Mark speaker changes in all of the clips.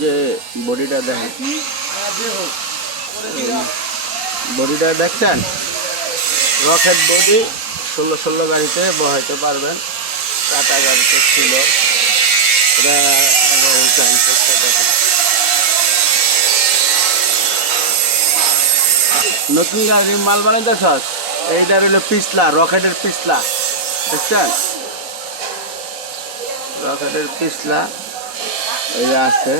Speaker 1: যে বডিটা দেখেন বডিটা দেখছেন? রকেট বডি ষোলো ষোলো গাড়িতে বহাইতে পারবেন। টাটা গাড়িতে ছিল। নতুন গাড়ি মাল বানাইতেছ? এইটা হইল পিছলা, রকেটের পিছলা। দেখছেন? রকেটের পিছলা। এই আছে।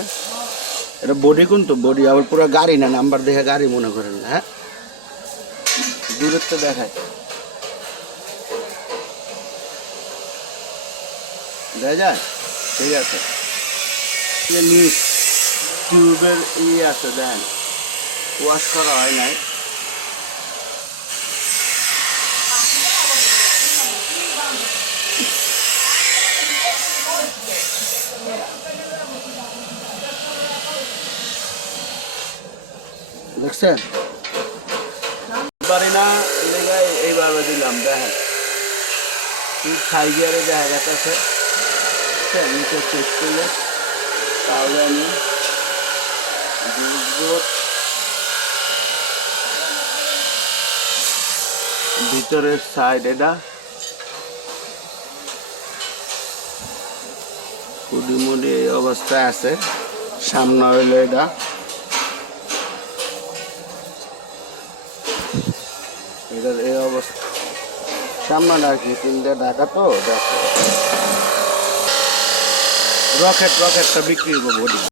Speaker 1: এটা বডি কিন্তু বডি আবার পুরো গাড়ি না নাম্বার দেখে গাড়ি মনে করেন হ্যাঁ? দূরত্ব দেখায়। দেখা যায়? ঠিক আছে। নিচ টিউবের ইয়ে আছে দেন ওয়াশ করা হয় নাই। দেখছেন? পারি না এইভাবে দিলাম দেখেন খাই গিয়ারে দেখা গেছে নিচে চেক করলে তাহলে আমি ভিতরের সাইড এটা। কুডি মুডি এই অবস্থায় আছে। সামনে হইল এটা। এটার এই অবস্থা। সামনে আর কি তিনটে ঢাকা তো দেখো। রকেট রকেটটা বিক্রি করব